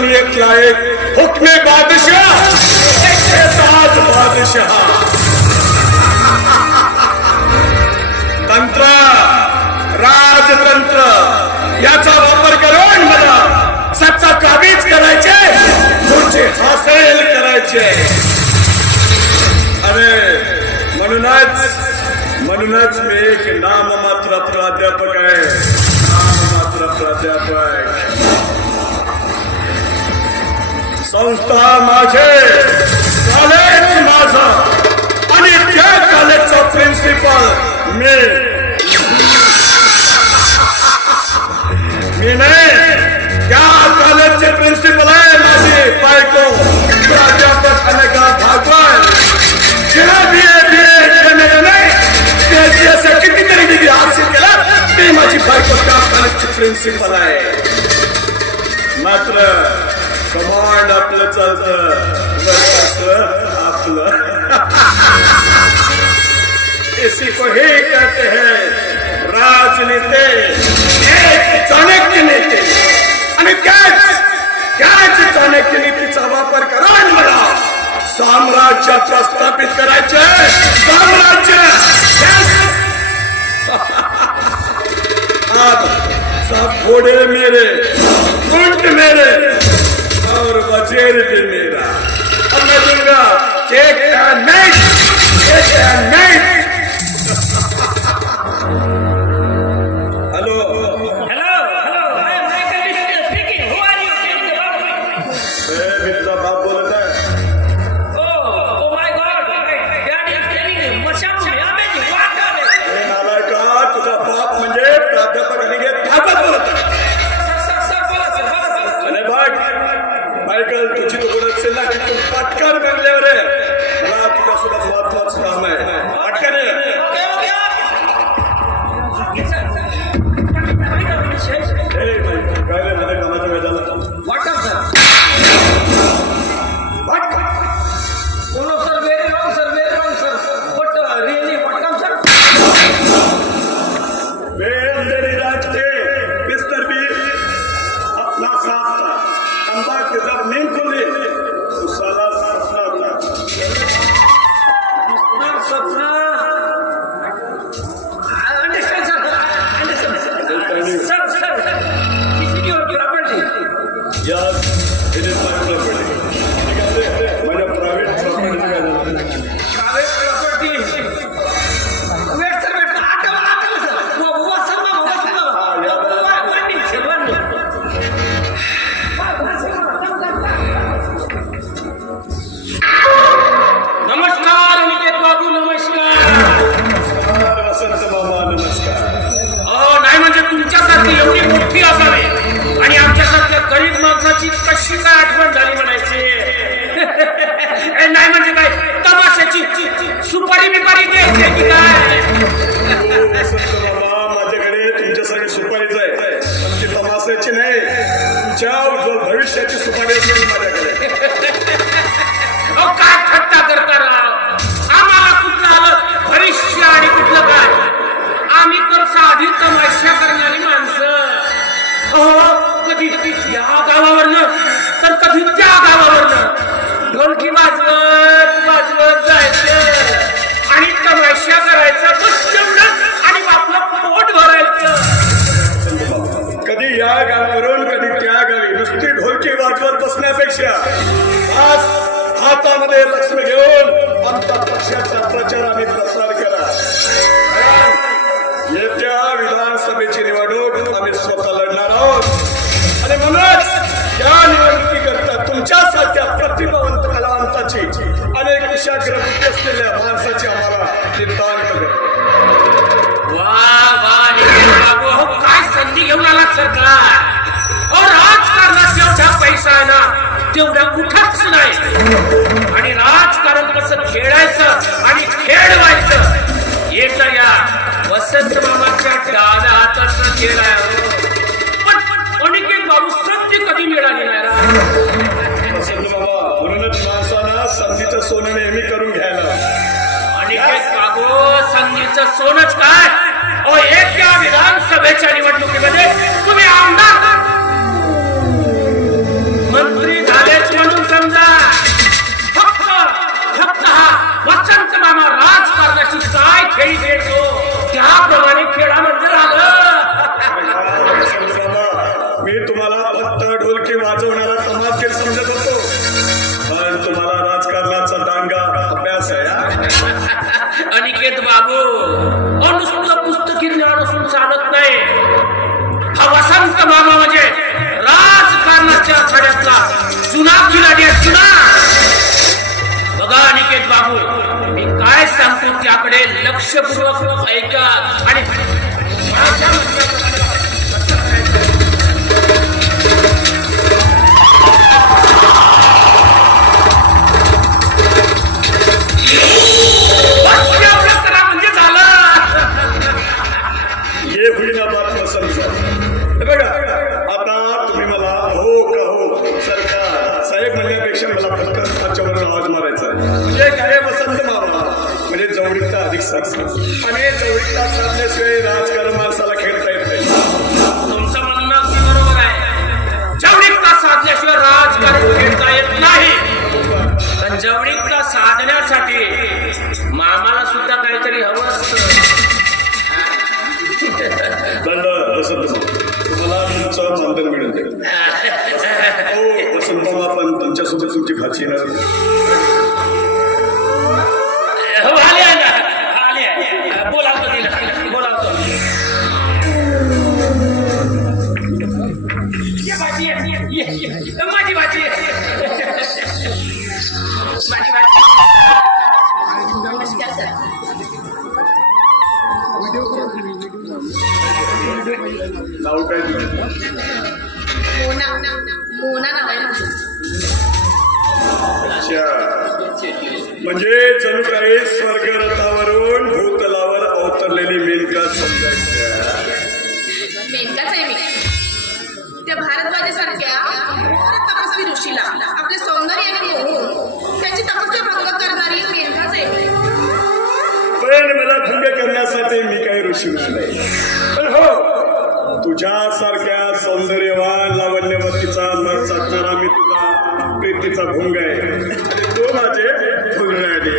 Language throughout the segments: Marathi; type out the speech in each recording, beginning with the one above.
दुनियेतला एक हुक्मे बादशाह, ताज बादशाह. तंत्र, राजतंत्र याचा वापर करून मला सत्ता काबीज करायचे, तुमचे हासिल करायचे. अरे म्हणूनच मी एक नाममात्र प्राध्यापक आहे. नाममात्र प्राध्यापक. संस्था माझे, कॉलेज माझं आणि त्या कॉलेजचा प्रिन्सिपल मी नाही. त्या कॉलेजचे प्रिन्सिपल आहे माझी बायको प्राध्यापक अनेका भागवान. कितीतरी डिग्री हासिल केला ते माझी बायको त्या कॉलेजची प्रिन्सिपल आहे. मात्र कमांड आपलं चालतं, आपलं. इसी को ही कहते हैं राजनीति, एक चाणक्य नीति. आणि त्याच चाणक्य नीतीचा वापर करून मला साम्राज्य प्रस्थापित करायचे. साम्राज्य. अब सब घोड़े मेरे, ऊंट मेरे और वजीर भी मेरा. अब मैं दूंगा चेक एंड नाइट. कशी काय आठवण झाली म्हणायची. नाही म्हणजे काय तमाशाची सुपारी बिपारी द्यायची की काय. माझ्याकडे तुमच्यासाठी सुपारीच आहे, पण ती तमाशाची नाही, तुमच्या उज्ज्वल भविष्याची सुपारी असेल माझ्याकडे. काय थट्टा करता राव. आम्हाला कुठलं आलं भविष्य आणि कुठलं काय. आम्ही तर साधी तमाशा करणारी माणसं. कधी या गावावरनं तर कधी त्या गावावरनं ढोलकी वाजवत जायचं आणि तमाशा करायचा आणि आपलं पोट भरायचं. कधी या गावावरून कधी त्या गावी नुसती ढोलकी वाजवत बसण्यापेक्षा आज हातामध्ये लक्ष्मी घेऊन आमच्या पक्षाचा प्रचार आणि प्रसार करा. येत्या विधानसभेची निवडणूक आम्ही स्वतः लढणार आहोत आणि म्हणूनच या निवडणुकीकरता तुमच्यासारख्या प्रतिभावंत कलावंताची अनेक कुशाग्र बुद्धी असलेल्या माणसाची आम्हाला नितांत काय संधी घेऊन आला सरकार. राजकारणात जेवढा पैसा आहे ना तेवढा कुठंच नाही. आणि राजकारण कसं खेळायचं आणि खेळवायचं हे तर या वसंत मामाच्या डाव्या हाताचा खेळ आहे. अनिकेत बाबू संधी कधी मिळाली नाही. वसंत बाबा म्हणूनच माणसानं संधीचं सोनं नेहमी करून घ्यायला. अनिकेत बाबू संधीचं सोनच काय. येत्या विधानसभेच्या निवडणुकीमध्ये तुम्ही आमदार वाजवणारा तमाशे समजत होतो, पण तुम्हाला राजकारणाचा डांगा अभ्यास आहे. अनिकेत बाबू, नुसतं पुस्तकी ज्ञान असून चालत नाही. हा वसंत मामा म्हणजे राजकारणाच्या आखाड्यातला जुना खिलाडी आहे, जुना. बघा अनिकेत बाबू, मी काय सांगतो त्याकडे लक्षपूर्वक ऐका आणि माझ्या म्हणजे झालं. हे होईना बात पसंत. बघा आता तुम्ही मला हो का हो सरकार साहेब म्हणण्यापेक्षा मला फक्त त्याच्यावर आवाज मारायचा आहे. म्हणजे काय वसंत मामा म्हणजे जवळीकता अधिक साधतात आणि जवळीकता साधल्याशिवाय राजकारण माणसाला खेळता येत नाही. तुमचं म्हणणं अगदी बरोबर आहे. जवळीकता साधल्याशिवाय राजकारण खेळता येत नाही, पण जवळीकता साधण्यासाठी मामाला सुद्धा काहीतरी हवं असतं. दंड वसंत तुम्हाला तुमचं मानधन मिळून जाईल. हो वसंत मामा, पण तुमच्यासोबत तुमची भाची ना बोलावतो तिला, बोलावतो. माझी भाची, माझी भाची. नाव काय तुझं? मोना नाव आहे माझं. अच्छा, म्हणजे जणू काही स्वर्गरथावरून भूतलावर अवतरलेली मेनका समजायचं. मेनकाच आहे मी. त्या भारद्वाजासारख्या तपस्वी ऋषीला आपल्या सौंदर्याने मोहून त्याची तपस्या भंग करणारी मेनकाच आहे. पण मला भंग करण्यासाठी मी काही ऋषी नाही. पण हो, तुझ्यासारख्या सौंदर्यवान लावण्यवतीचा मर चाकणारा मी तुझा प्रीतीचा भुंग आहे आणि तो माझे फुलरायले.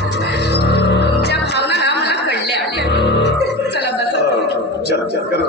तुमच्या भावना ना मला कळल्या. चला बसा. चल चल कर.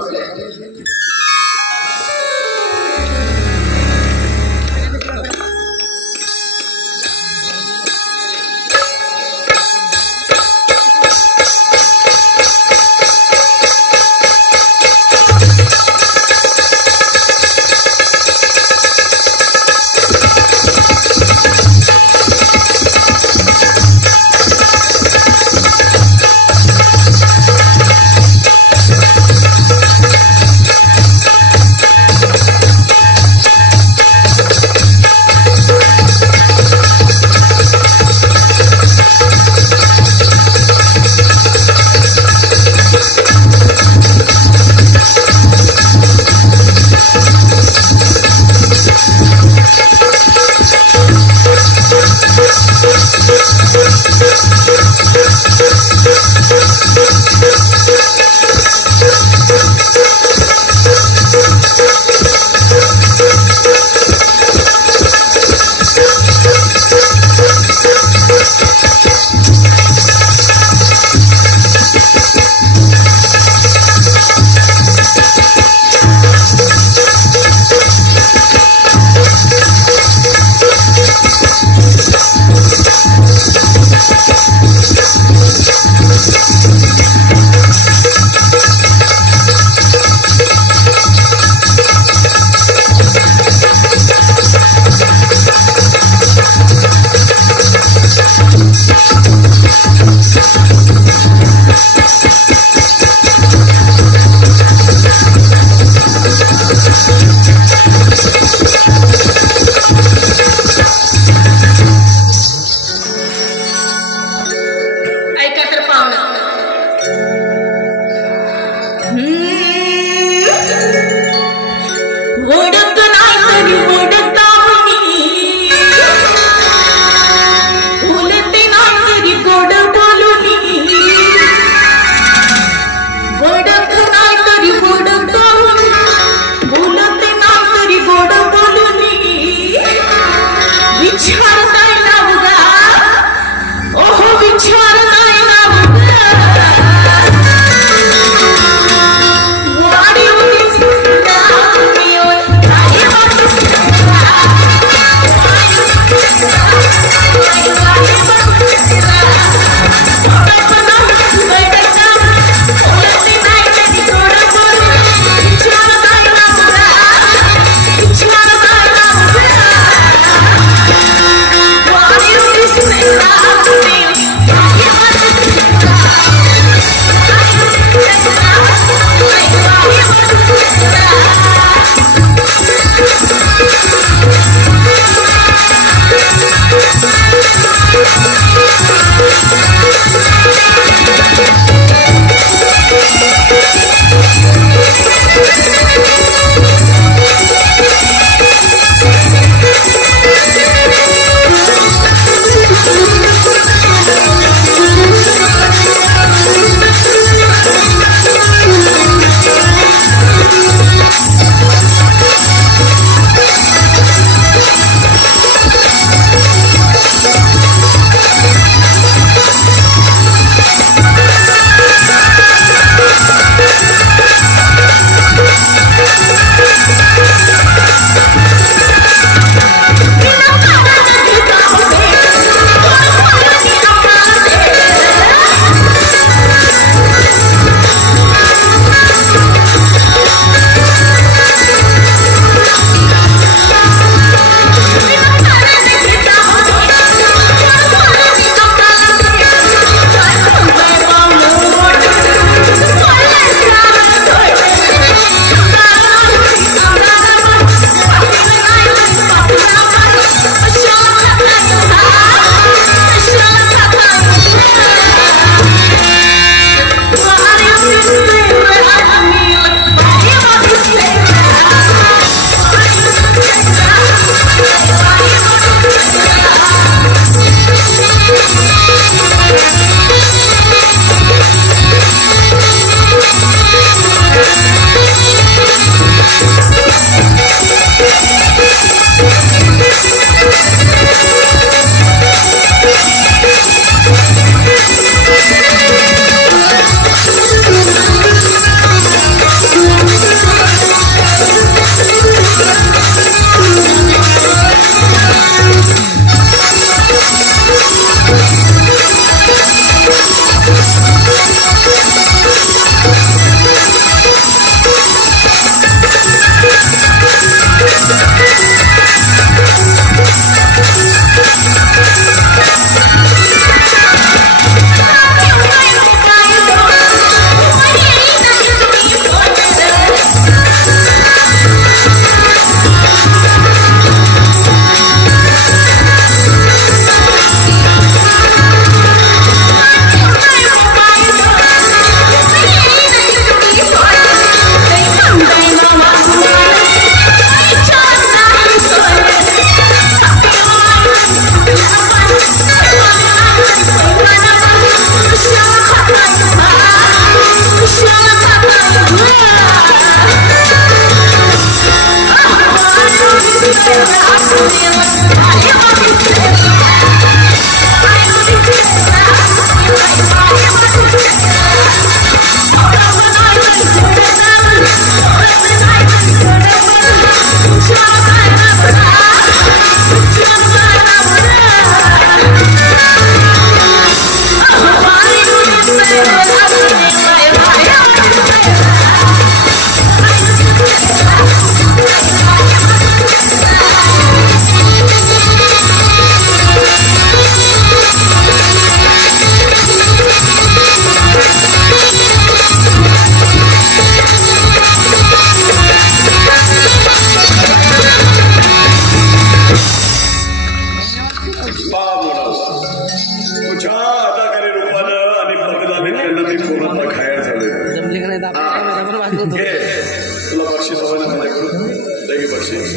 बक्षीस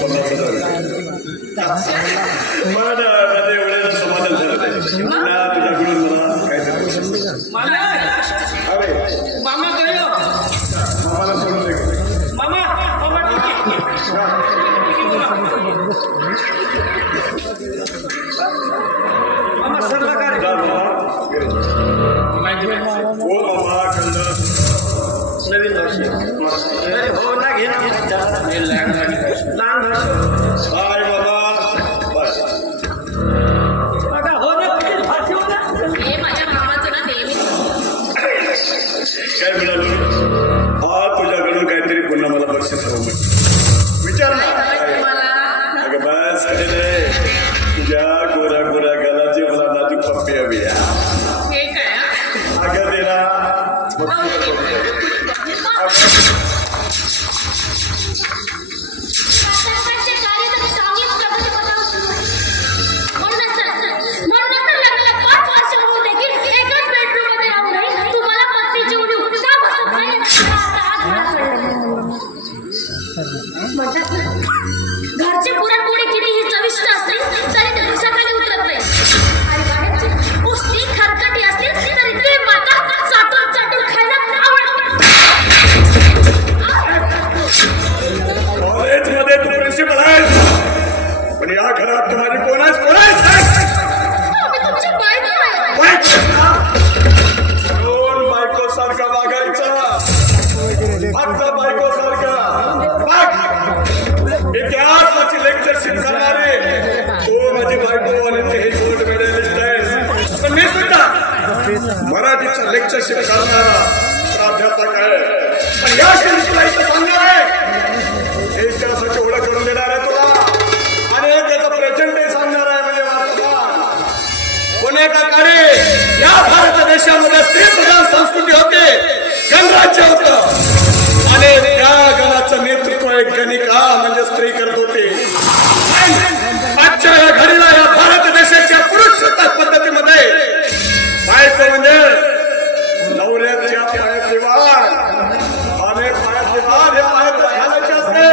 50,000 मला एवढे समाधान झालं नाही तुझ्याकडून मला काहीतरी बक्षीस अरे मामा गयो मामाला सोडून दे मामा मामा सरला का रे ओ मामा खंड नवीन वर्षी अरे हो ना घे लहान बाय बाबा बाय आता हो ना फाशी हो ना हे माझ्या मामाचं ना नेहमी काय मिळालं तुझ्याकडून काहीतरी पुन्हा मला बक्षीस हवं विचार ना अगं बस काय रे तुझ्या गोऱ्या गोऱ्या गालाची मला नाजूक पप्पी हवी हे काय अगं देना घरची पुरणपोळी कितीही चविष्ट असली तरी ते घशाखाली उतरत नाही आणि बाहेरची उष्टी खरकटी असली तरी ती माता चाटून चाटून खायला कॉलेजमध्ये तू प्रिन्सिपल आहेस पण या घरात तुम्हाला कोण आहेस आम्ही तुमची बायको आहे दोन बायको सारखा वागायचा फक्त बायको सारखा इतिहासाची लेक्चरशिप करणारे तो माझी बायको आणि ते हे गोल्ड मेडलिस्ट आहे पण मी सुद्धा मराठीचं लेक्चरशिप करणारा प्राध्यापक आहे पण या शिल्पीला इथं सांगणार आहे इतिहासाची ओळख करून देणार आहे तुला आणि त्याचा प्रेझेंटही सांगणार आहे म्हणजे वर्तमान कोणेका काळी या भारत देशामध्ये स्त्री प्रधान संस्कृती होते गणराज्य होतं आणि त्या गणाचं नेतृत्व एक गणिका म्हणजे स्त्री करत होते आजच्या या घडीला या भारत देशाच्या पुरुषसत्ताक पद्धतीमध्ये बायको म्हणजे नवऱ्याच्या पायातली वाढ आणि पायातली वाढ या पायात घालायची असते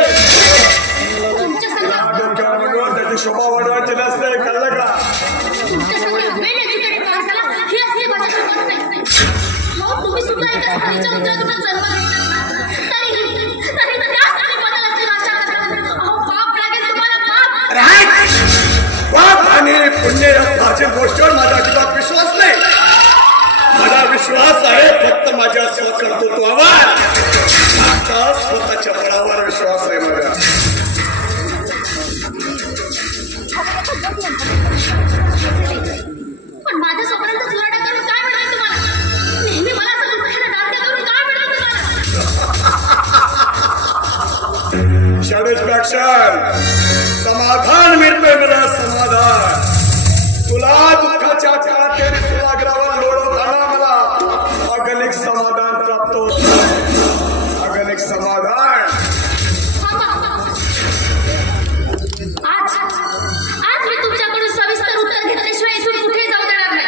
त्याची शोभा वाढवायची नसते कळलं का तुम्ही सुद्धा एका स्त्रीच्या उदरातून जन्म घेतला तरी त्या स्त्री बदल असतील आशा करतात पाप लागेल तुम्हाला पाप आणि पुण्य या प्राचीन गोष्टीवर माझा अजिबात विश्वास नाही माझा विश्वास आहे फक्त माझ्या स्वकर्तृत्वावर आता स्वतःच्या बळावर विश्वास आहे माझा पण माझ्या स्वप्नांचा चुराडा करून काय मिळेल तुम्हाला नेहमी मला असं दुःखाला नाट्य करून काय मिळेल तुम्हाला सॅटिस्फॅक्शन समाधान मिळतोय मला समाधान तुला दुःखाच्या काटेरी सुलाग्रावर लोळवताना मला अगणिक समाधान प्राप्त होत अगणिक समाधान आज मी तुमच्याकडून सविस्तर उत्तर घेतल्याशिवाय इथून कुठे जाऊ देणार नाही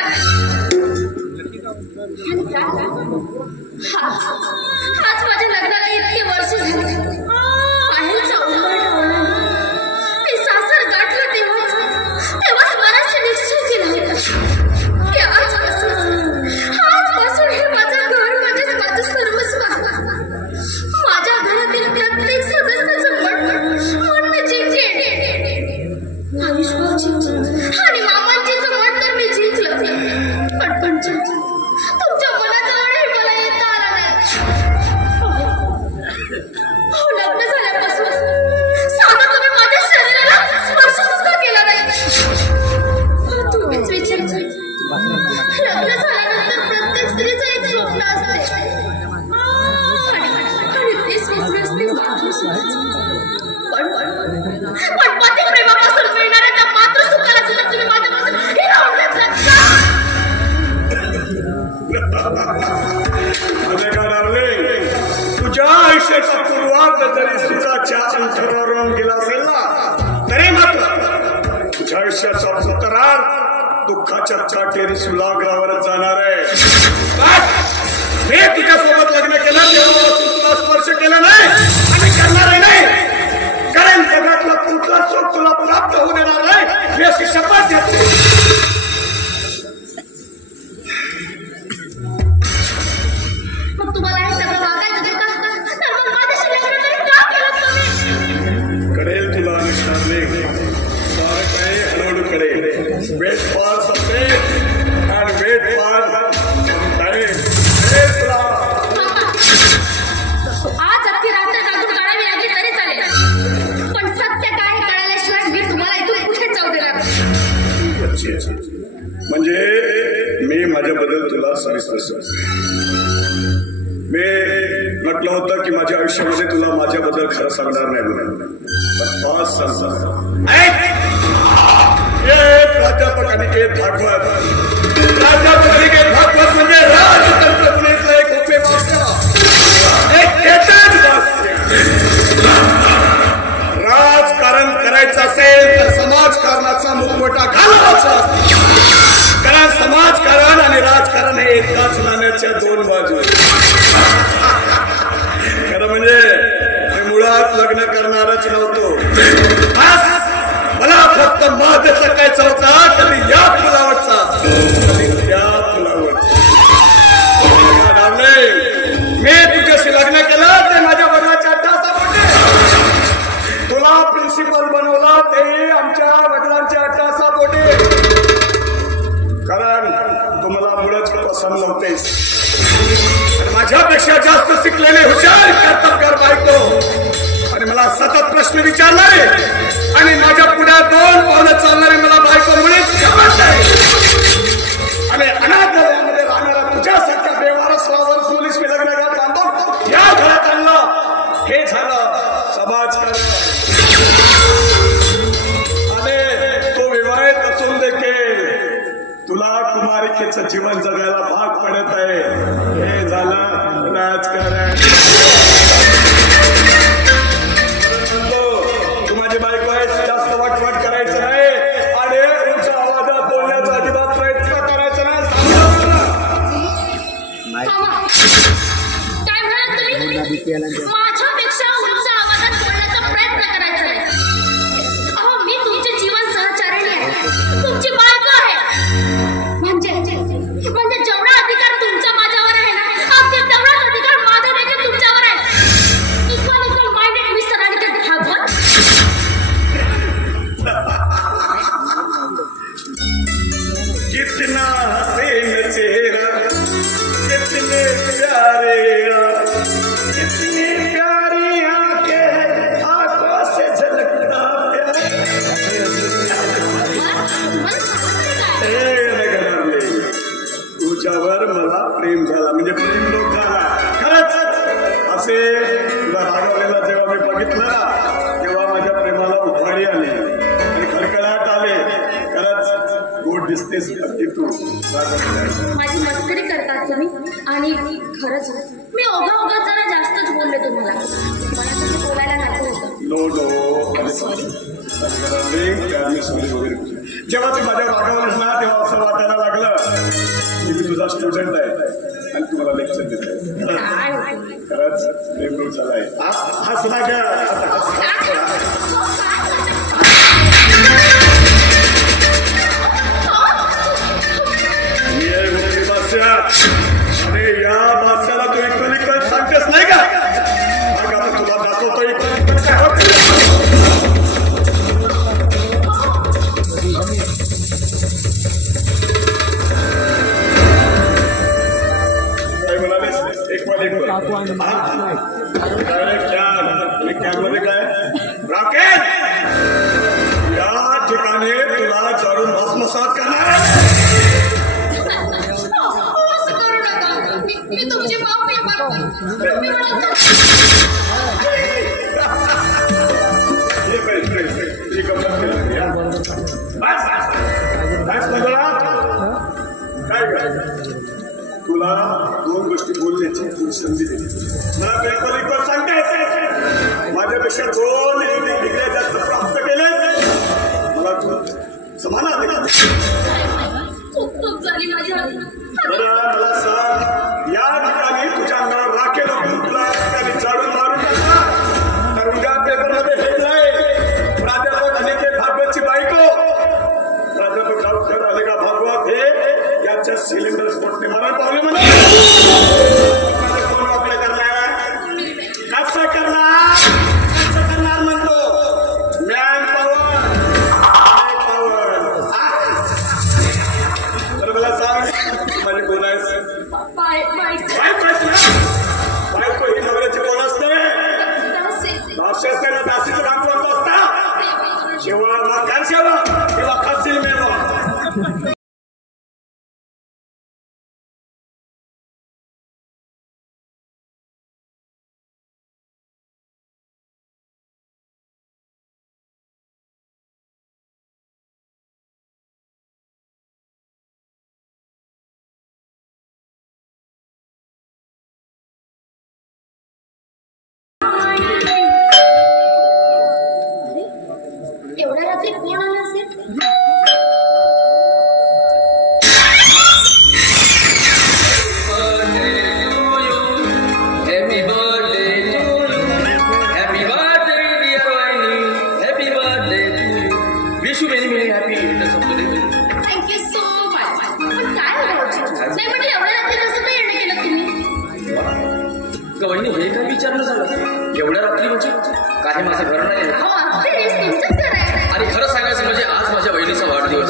आज माझ्या लग्नाला इतके वर्ष झाले बाहेरचा उंबरठा ओलांडला मी सासर गाठलं तेव्हाच मनाशी निश्चय केला होता की आजपासून हे माझं घर म्हणजे माझं सर्वस्व माझ्या घरातील प्रत्येक सदस्याचं मन मी जिंकेन आयुष्माची आणि मामांचीचं मन तर मी जिंकलं पण तुमच्या मनाजवळही मला येता आला नाही लग्न झाल्यापासून साधं तुम्ही माझ्या शरीराला स्पर्श सुद्धा केला नाही तुम्हीच विचार लग्न झाल्यानंतर प्रत्येक स्त्रीचं एक स्वप्न असते आणि ते स्वप्न असते पण पती प्रेमापासून मिळणाऱ्या त्या मातृसुखाला सुद्धा तुम्ही माझ्यापासून हिरावून घेतलात का डार्लिंग तुझ्या आयुष्याचा पूर्वार्ध जरी सुखाच्या अंतरावरून गेला असेल ना तरी मात्र तुझ्या आयुष्याचा उत्तरार्ध दुःखाच्या काटेरी सुलाग्रावर जाणार आहे मी तुझ्यासोबत लग्न केलं तेव्हा तुला स्पर्श केला नाही त्याचे. मग तुम्हाला हे सगळं वागायचं का? तर मग माझ्याशी लग्न करून का केलं तुम्ही? कळेल तुला निष्ठाने सारं काही हळूहळू कळेल. Wait for something and wait for some time. तुला आज अख्खी रात्र जागून काढावी लागली तरी चालेल, पण सत्य काय हे कळाल्याशिवाय मी तुम्हाला इथून कुठेच जाऊ देणार नाही. म्हणजे मी माझ्याबद्दल तुला सविस्तर मी म्हटलं होतं की माझ्या आयुष्यामध्ये तुला माझ्याबद्दल खरं सांगणार नाही म्हणून, पण पाच सांगतात. प्राध्यापक अनिकेत भागवत. प्राध्यापक अनिकेत भागवत म्हणजे राजतंत्र पुणेतलं एक होते राजकारण करायचं असेल तर समाजकारणाचा मुखवटा घालावाचा. कारण समाजकारण आणि राजकारण हे एकाच नाण्याच्या दोन बाजू. खरं म्हणजे मी मुळात लग्न करणारच नव्हतो. मला फक्त माद सकायचा होता, कधी या फुलावरचा कधी त्या फुलावरचा. मी तुझ्याशी लग्न केलं ते माझ्या वडिलांच्या अट्टासापोटे. तुला प्रिन्सिपल बनवला ते आमच्या वडिलांच्या अट्टासापोटे. कारण तुम्हाला मुळच पसंत नव्हतेस. माझ्यापेक्षा जास्त शिकलेले हुशार कर्तबगार बायको आणि मला सतत प्रश्न विचारणारे आणि माझ्या पुढे दोन पावलं चालणारे मला बायको मुळेच आवडत आहे. आणि अनाथालयामध्ये राहणारा तुझ्यासारख्या बेवारसवावर पोलीस मी लग्न घात आणतो या घरात आणलं. हे झालं समाजकारण. आणि तो विवाहित असून देखील तुला कुमारिकेचं जीवन जगायला भाग पडत आहे. हे झालं राजकारण. तू माझी बायको आहे, जास्त वाटवाट करायचं नाही आणि तुमच्या आवाजात बोलण्याचा अजिबात प्रयत्न करायचा नाही. काय म्हणाल तुम्ही? माझ्यापेक्षा उंच आवाजात बोलण्याचा प्रयत्न करायचा नाही. अहो, मी तुमचे जीवन सहचारिणी आहे, तुमची बायको आहे. म्हणजे जेवढा अधिकार तुमचा माझ्यावर आहे ना, अगदी तेवढाच अधिकार माझा देखील तुमच्यावर आहे. Equal minded mister Aniket Bhagwat. कितना हसीन चेहरा, कितने प्यारे, कितनी प्यारी आंखें, आंखों से झलकता प्यार. तुझ्यावर मला प्रेम झाला, म्हणजे प्रेम लोक झाला. खरंच असे तुला रागवलेला जेव्हा मी बघितलं ना, तेव्हा माझ्या प्रेमाला उफाळी आली आणि खळखळाट आले. खरंच गोड दिसतेस अगदी तू. माझी मस्करी करतात तुम्ही. आणि खरंच मी ओघा जरा जास्तच बोलले तुम्हाला. मला तसं बोलायला नको होतं. जेव्हा ते माझ्या रागावलंस ना, तेव्हा असं वाटायला लागलं की मी तुझा स्टुडंट आहे आणि तुम्हाला लेक्चर देत आहे. खरंच प्रेम झालाय. हसला का? आणि या बादशाला तू इकडे सांगतेस नाही का? आता तुला दाखवतो इकडे काय होत. काय म्हणालेस? मध्ये काय राकेश, या ठिकाणी तुला चढून भस्मसात करणार. मी तुमची माफी मागते. तुला दोन गोष्टी बोलण्याची संधी दिली. मला पेपर सांगते माझ्यापेक्षा 2 डिग्री जास्त प्राप्त केले. मला तू समाना चूक झाली माझी. मला सांग, या ठिकाणी तुझ्या अंगावर राखेल होऊन तुला ठिकाणी जाळून मारून टाकला तर उद्या पेपरमध्ये हेडलाईन प्राध्यापक अनिकेत भागवतची बायको शास्त्राला दासीचं काम करतो असता शेवा मकान शेवा किंवा खातील मेवा एवढ्या रात्री कोण आला असेल? Thank you so much. पण काय होतं? नाही म्हटलं एवढ्या रात्री कसं काय येणं केलं तुम्ही? वहिनी हे काय विचारणं झालं एवढ्या रात्री म्हणजे काय माझं घर नाही अहो अगदीच तुमचंच घर आहे. आणि खरं सांगायचं म्हणजे आज माझ्या बहिणीचा वाढदिवस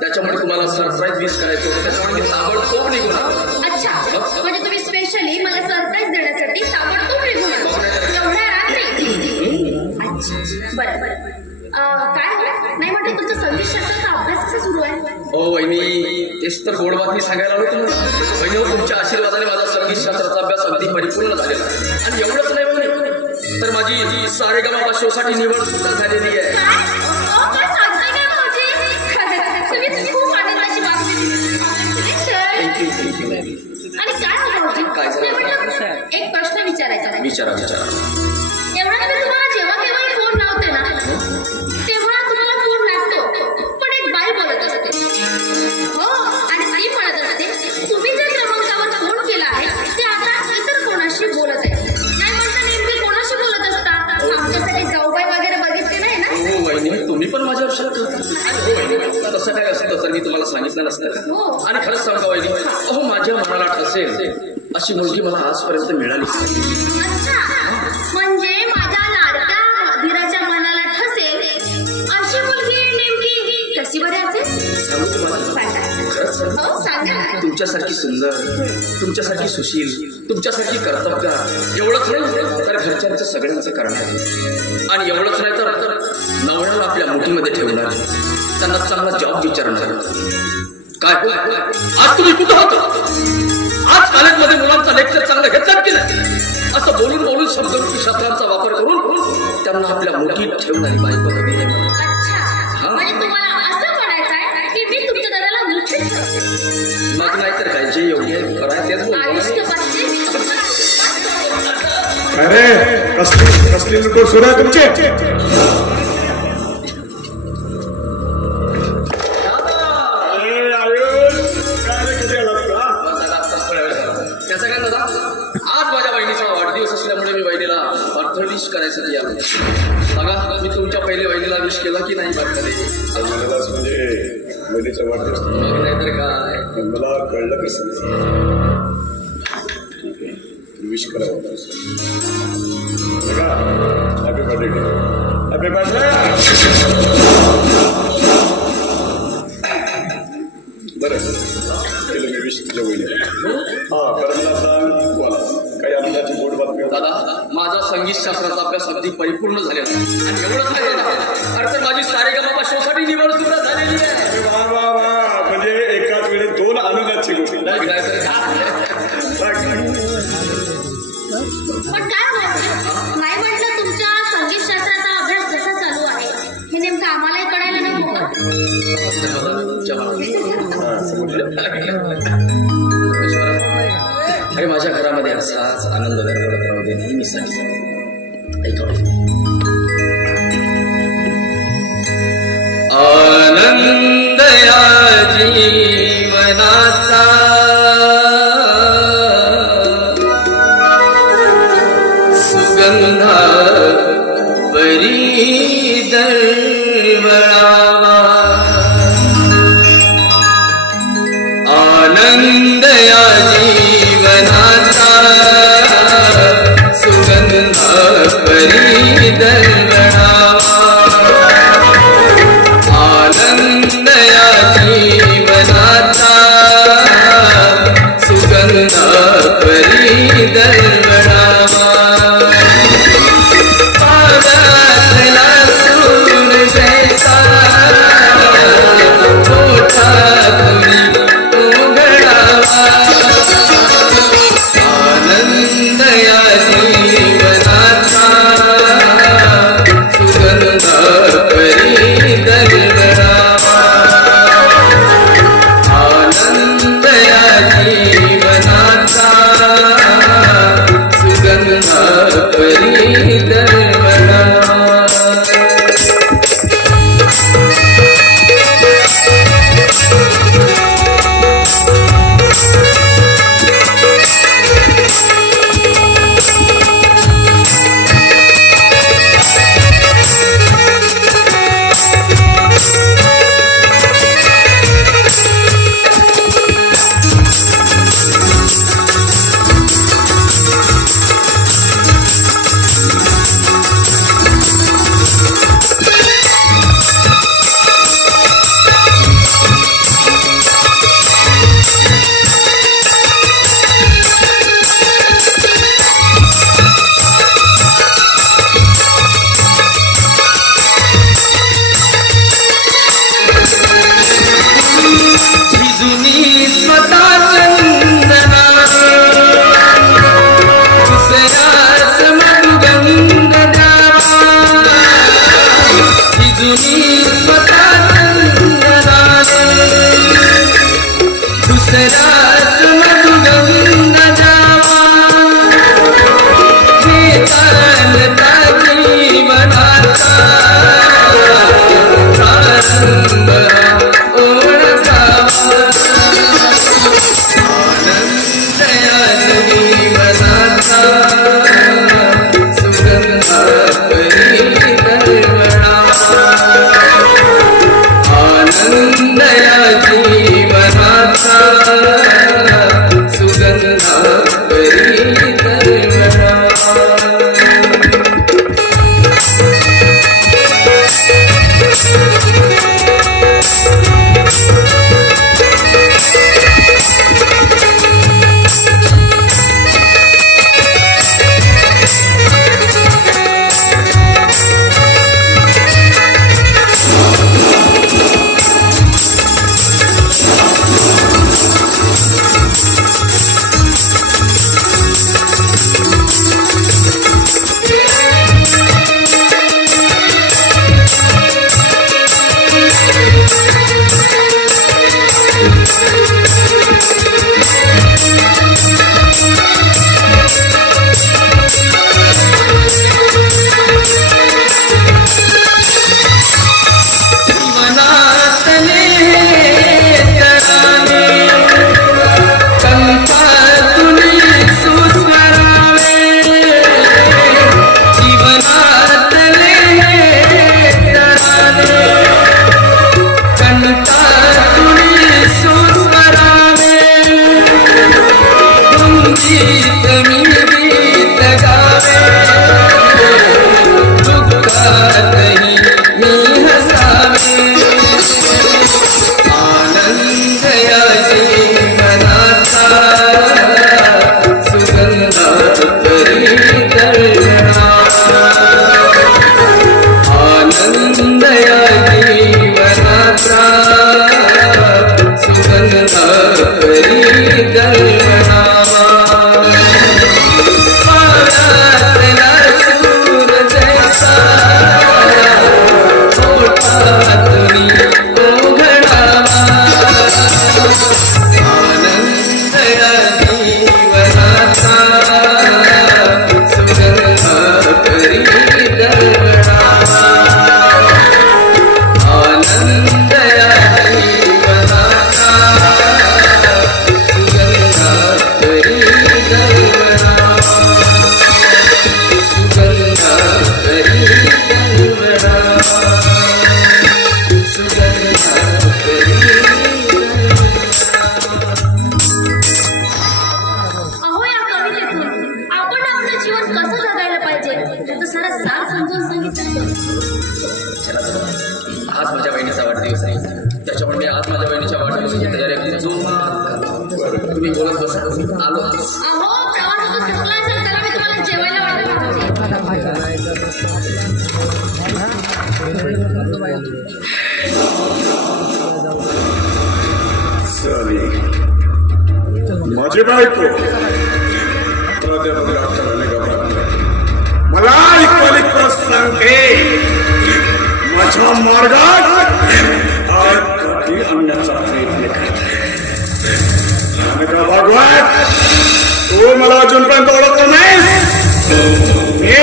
त्याच्यामुळे तुम्हाला सरप्राईज विश करायचं होतं त्याच्यामुळे मी ताबडतोब निघून आलो. अच्छा म्हणजे तुम्ही स्पेशली मला सरप्राईज देण्यासाठी ताबडतोब निघून आला एवढ्या रात्री? अच्छा बरं बरं काय नाही म्हटलं तुमचा संगीत शास्त्राचा अभ्यास कसा सुरू आहे? हो वहिनी तेच तर गोड बातमी सांगायला आलो तुम्हाला. वहिनी हो तुमच्या आशीर्वादाने माझा संगीत शास्त्राचा अभ्यास अगदी परिपूर्ण झालेला आहे. आणि एवढंच नाही वहिनी तर माझी सारेगमा शोसाठी निवड सुद्धा झालेली आहे. काय सांगताय काय भाऊजी? तुम्ही खूप आनंदाची बातमी दिली. आणि काय भाऊजी एक प्रश्न विचारायचा विचारा विचारा. एवढा मी तुम्हाला जेव्हा केव्हाही फोन लावते ना तेव्हा तुम्हाला फोन लागतो पण एक बाई बोलत असते. हो आणि ती म्हणत असते तुम्ही ज्या क्रमांकावर फोन केला आहे ते आता इतर कोणाशी बोलत आहे. नाही म्हणता नेमकी कोणाशी बोलत असता? आमच्यासाठी जाऊबाई वगैरे बघितले नाही ना? हो वहिनी तुम्ही पण माझ्यावर शक करता. हो वहिनी तसं काय असतं तर मी तुम्हाला सांगितलं नसतं. आणि खरंच सांगा वहिनी अहो माझ्या मनाला ठसेल अशी मुलगी मला आजपर्यंत मिळाली. अच्छा म्हणजे माझ्या लाडक्या धीराच्या मनाला ठसेल अशी मुलगी नेमकी कशी बरी असेल? सांगू तुम्हाला सांगा. हो सांगा. तुमच्यासारखी सुंदर तुमच्यासारखी सुशील तुमच्यासारखी कर्तव्यगार एवढंच नाही तर घरच्यांचं सगळ्यांचं करणार आणि एवढंच नाही तर नवऱ्याला आपल्या मुठीमध्ये ठेवणार त्यांना चांगला जॉब विचारणार. काय आज तुम्ही कुठं होता? आज कॉलेजमध्ये मुलांचा लेक्चर चांगलं घेतलं की नाही असं बोलून बोलून शब्दरूपी शस्त्रांचा वापर करून त्यांना आपल्या मुठीत ठेवणारी बायको हवी आहे. अच्छा म्हणजे तुम्हाला असं म्हणायचं आहे की मी तुमच्या दादाला मुठीत ठेवते? मग नाही तर काय जे योग्य आहे तेच बोलतो. अरे कसली लुटो सुरू आहे तुमचे? त्याचा काय दादा आज माझ्या बहिणीचा वाढदिवस असल्यामुळे मी बहिणीला बर्थडे विश करायसाठी आलो. बघा मी तुमच्या पहिले बहिणीला विश केला की नाही बर्थडे? म्हणजे बहिणीचा वाढदिवस मग नाहीतर काय मला कळलं कसं विश करावं बघा. Happy birthday happy birthday. बरं केलं मी विश तुझ्या बहिणीला. हा बरं मला सांग तू आला काही आनंदाची गोड बातमी? दादा माझा संगीत शास्त्राचा अभ्यास अगदी परिपूर्ण झालेला आहे आणि एवढंच नाही दादा अरे तर माझी सारेगमा शोसाठी निवड सुद्धा झालेली आहे. वा वा वा म्हणजे एकाच वेळेस दोन आनंदाची गोष्टी. पण काय नाही म्हटलं तुमच्या संगीत शास्त्राचा अभ्यास कसा चालू आहे हे नेमकं आम्हालाही कळायला नको का? अरे माझ्या घरामध्ये असाच आनंद दरवळत राहू दे नेहमी सांगितलं. आनंद या जीवनाचा सुगंधा बरी दरवळावा. आनंद या जीवनाचा सुगंधा बरी दरवळावा. आनंद या जीवनाचा सुगंधा बरी दरवळावा. माझी बायको मला इक्वलिक सांगते माझ्या मार्गात आणण्याचा प्रयत्न करते भागवत तू मला अजूनपर्यंत ओळखलं नाहीस मी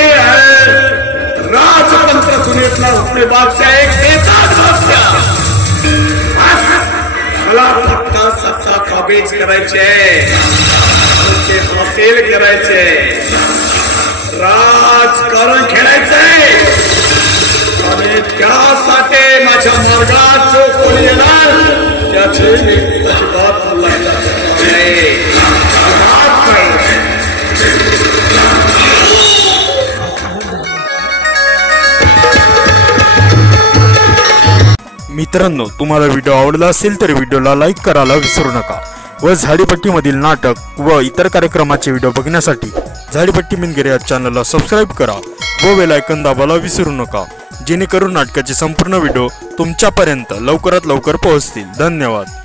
राजतंत्र सुनेतला अपने बादशाह एक बेताज बादशाह मला फक्त सत्ता काबीज करायचे हासिल करायचे राजकारण खेळायचंय आणि त्यासाठी माझ्या मार्गात जो कोणी येणार त्याची मी अजिबात मित्रांनो, तुम्हाला व्हिडिओ आवडला असेल तर व्हिडिओला लाईक करायला विसरू नका व झाडीपट्टीमधील नाटक व इतर कार्यक्रमाचे व्हिडिओ बघण्यासाठी झाडीपट्टी मिनगिरे या चॅनलला सबस्क्राईब करा व बेल आयकॉन दाबायला विसरू नका, जेणेकरून नाटकाचे संपूर्ण व्हिडिओ तुमच्यापर्यंत लवकरात लवकर पोहोचतील. धन्यवाद.